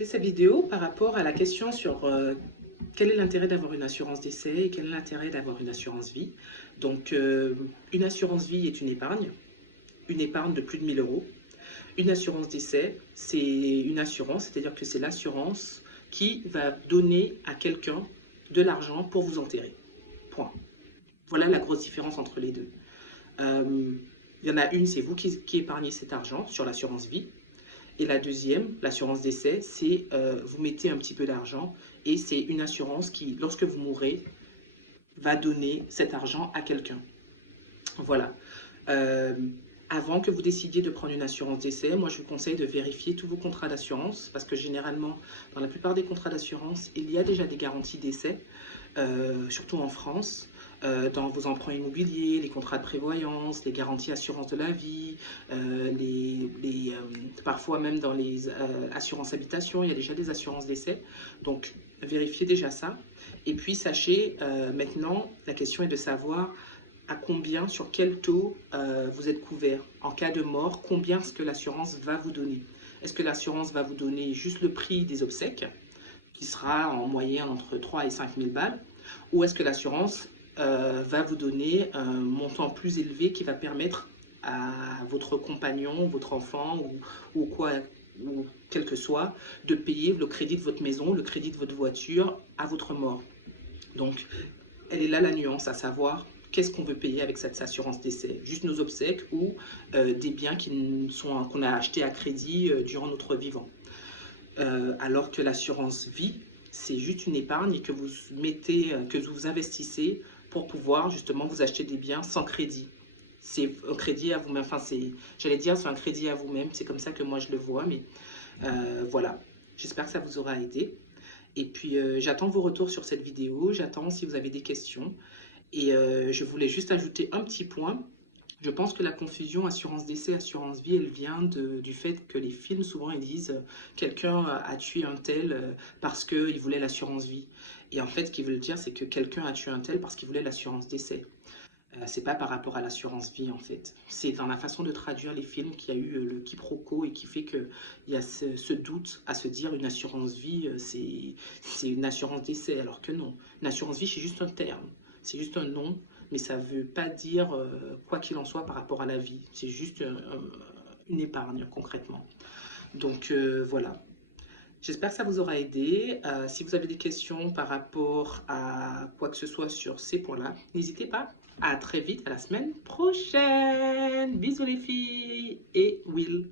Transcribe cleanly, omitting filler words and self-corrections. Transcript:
fais cette vidéo par rapport à la question sur quel est l'intérêt d'avoir une assurance décès et quel est l'intérêt d'avoir une assurance vie. Donc, une assurance vie est une épargne de plus de 1 000 euros. Une assurance décès, c'est une assurance, c'est-à-dire que c'est l'assurance qui va donner à quelqu'un de l'argent pour vous enterrer. Point. Voilà la grosse différence entre les deux. Il y en a une, c'est vous qui épargnez cet argent sur l'assurance vie. Et la deuxième, l'assurance décès, c'est vous mettez un petit peu d'argent et c'est une assurance qui, lorsque vous mourrez, va donner cet argent à quelqu'un. Voilà. Euh, Avant que vous décidiez de prendre une assurance décès, moi je vous conseille de vérifier tous vos contrats d'assurance parce que généralement, dans la plupart des contrats d'assurance, il y a déjà des garanties décès, surtout en France. Dans vos emprunts immobiliers, les contrats de prévoyance, les garanties assurance de la vie, parfois même dans les assurances habitation, il y a déjà des assurances décès. Donc vérifiez déjà ça. Et puis sachez, maintenant, la question est de savoir à combien, sur quel taux vous êtes couvert. En cas de mort, combien est-ce que l'assurance va vous donner? Est-ce que l'assurance va vous donner juste le prix des obsèques, qui sera en moyenne entre 3 et 5 000 balles, ou est-ce que l'assurance va vous donner un montant plus élevé qui va permettre à votre compagnon, votre enfant ou quoi, ou quel que soit, de payer le crédit de votre maison, le crédit de votre voiture à votre mort. Donc, elle est là la nuance, à savoir qu'est-ce qu'on veut payer avec cette assurance décès, juste nos obsèques ou des biens qu'on a achetés à crédit durant notre vivant. Alors que l'assurance vie, c'est juste une épargne que vous mettez, que vous investissez pour pouvoir justement vous acheter des biens sans crédit. C'est un crédit à vous-même, enfin j'allais dire c'est un crédit à vous-même, c'est comme ça que moi je le vois, mais voilà. J'espère que ça vous aura aidé. Et puis j'attends vos retours sur cette vidéo, j'attends si vous avez des questions. Et je voulais juste ajouter un petit point. Je pense que la confusion assurance décès, assurance vie, elle vient du fait que les films, souvent, ils disent quelqu'un a tué un tel parce qu'il voulait l'assurance vie. Et en fait, ce qu'ils veulent dire, c'est que quelqu'un a tué un tel parce qu'il voulait l'assurance décès. C'est pas par rapport à l'assurance vie, en fait. C'est dans la façon de traduire les films qu'il y a eu le quiproquo et qui fait qu'il y a ce doute à se dire une assurance vie, c'est une assurance décès, alors que non. Une assurance vie, c'est juste un terme, c'est juste un nom, mais ça veut pas dire quoi qu'il en soit par rapport à la vie. C'est juste une épargne, concrètement. Donc voilà. J'espère que ça vous aura aidé. Si vous avez des questions par rapport à quoi que ce soit sur ces points-là, n'hésitez pas. À très vite, à la semaine prochaine. Bisous les filles et Will.